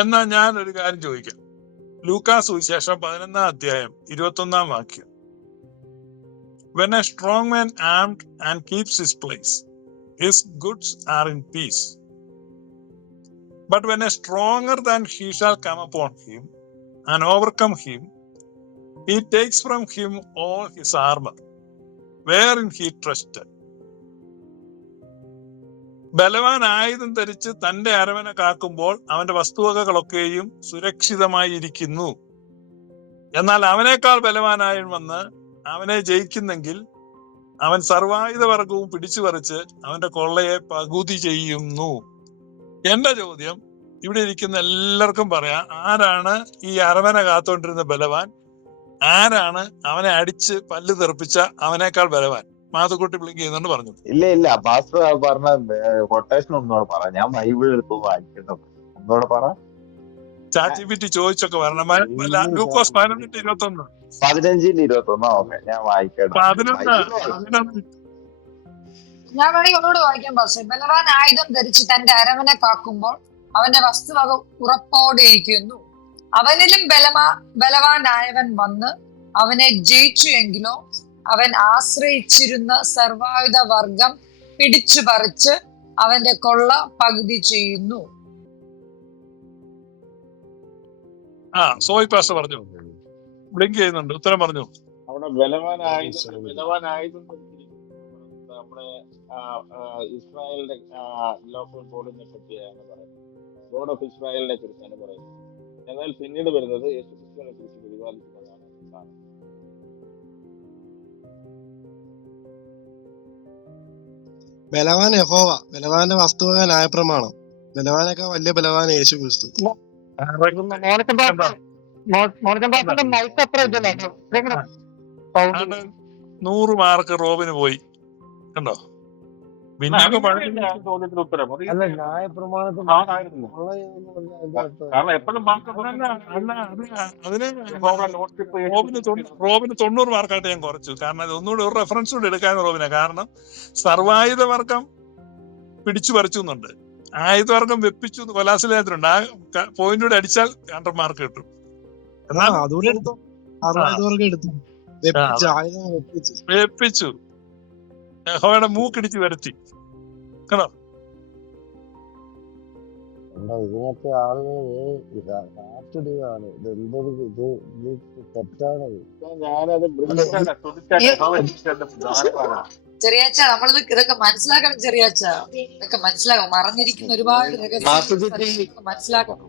എന്നാ ഞാൻ ഒരു കാര്യം ചോദിക്കാം. ലൂക്കാസ് സുവിശേഷം പതിനൊന്നാം അധ്യായം ഇരുപത്തൊന്നാം വാക്യം. When a strong man armed and keeps his place his goods are in peace but when a stronger than he shall come upon him and overcome him he takes from him all his armour wherein he trust ബലവാൻ ആയുധം ധരിച്ച് തന്റെ അരവനെ കാക്കുമ്പോൾ അവന്റെ വസ്തുവകകളൊക്കെയും സുരക്ഷിതമായി ഇരിക്കുന്നു. എന്നാൽ അവനേക്കാൾ ബലവാനായ വന്ന് അവനെ ജയിക്കുന്നെങ്കിൽ അവൻ സർവായുധ വർഗവും പിടിച്ചു പറിച്ച് അവന്റെ കൊള്ളയെ പകുതി ചെയ്യുന്നു. എന്റെ ചോദ്യം ഇവിടെ ഇരിക്കുന്ന എല്ലാവർക്കും പറയാം ആരാണ് ഈ അരവനെ കാത്തോണ്ടിരുന്ന ബലവാൻ? ആരാണ് അവനെ അടിച്ച് പല്ല് തെറിപ്പിച്ച അവനേക്കാൾ ബലവാൻ? മാതുക്കുട്ടി ബ്ലിങ്ക് ചെയ്യുന്നുണ്ട് പറഞ്ഞു. ഇല്ല ഇല്ല പാസ്റ്റർ പറഞ്ഞ കൊട്ടേഷൻ ഒന്നുകൂടെ പറ. ഞാൻ ബൈബിൾ എടുത്ത് വായിക്കണം ഒന്നുകൂടെ പറ. ചാറ്റ് പറ്റി ചോദിച്ചൊക്കെ വരണം. ലൂക്കോസ് പതിനൊന്നിട്ട് ഇരുപത്തി ഒന്ന് പതിനഞ്ചിന്റെ ഇരുപത്തി ഒന്നോ ഓക്കെ ഞാൻ വായിക്കട്ടെ. പതിനൊന്ന് വായിക്കാം. ഞാൻ വേണമെങ്കിൽ ഒന്നുകൂടെ വായിക്കാൻ പക്ഷേ ബലവാൻ ആയുധം ധരിച്ച് തന്റെ അരവനെ കാക്കുമ്പോൾ അവന്റെ വസ്തുവക ഉറപ്പോടെ ഇരിക്കുന്നു. അവനിലും ബലമാ ബലവാനായവൻ വന്ന് അവനെ ജയിച്ചു എങ്കിലോ അവൻ ആശ്രയിച്ചിരുന്ന സർവായുധ വർഗം പിടിച്ചു പറിച്ച് അവന്റെ കൊള്ള പകുതി ചെയ്യുന്നു. ആ സോയി പാസ്റ്റർ പറഞ്ഞു. ബ്ലിങ്ക് ചെയ്യുന്നുണ്ട്. ഉത്തരം പറഞ്ഞു. അവിടെ ബലവാനായി ബലവാനായുധം നമ്മുടെ ഇസ്രായേലിന്റെ ലോക്കൽ ബോർഡിനെ പറ്റിയാണ് പറയുന്നത്. ബോർഡ് ഓഫ് ഇസ്രായേലിനെ കുറിച്ചാണ് പറയുന്നത്. എന്നാൽ പിന്നീട് വരുന്നത് യേശുക്രിസ്തുവിനെ കുറിച്ച് പ്രതിപാദിക്കുന്നതാണ് ബലവാൻ യഹോവ ബലവാന്റെ വസ്തുവക ന്യായപ്രമാണം ബലവാനൊക്കെ വലിയ ബലവാൻ യേശു ക്രിസ്തു നൂറ് മാർക്ക് റോബിന് പോയി കണ്ടോ അല്ല റോബിന് തൊണ്ണൂറ് മാർക്കായിട്ട് ഞാൻ കുറച്ചു. കാരണം അത് ഒന്നുകൂടി ഒരു റെഫറൻസ് കൂടി എടുക്കാൻ റോബിനെ കാരണം സർവായുധ വർഗം പിടിച്ചു പറിച്ചു എന്നുണ്ട്. ആയുധവർഗം വെപ്പിച്ചു എന്ന് ആ പോയിന്റ് കൂടി അടിച്ചാൽ ഹൺഡ്രഡ് മാർക്ക് കിട്ടും. ആയുധം വെപ്പിച്ചു. യഹോവയുടെ മൂക്കിടിച്ച് വരത്തി കണ്ടോ? എന്താ ഇതിനൊക്കെ ആളുകൾ ഇത് തെറ്റാണത് ചെറിയാച്ച നമ്മളിത് ഇതൊക്കെ മനസ്സിലാക്കണം ചെറിയാച്ച. ഇതൊക്കെ മനസ്സിലാക്കണം. മറഞ്ഞിരിക്കുന്ന ഒരുപാട് മനസ്സിലാക്കണം.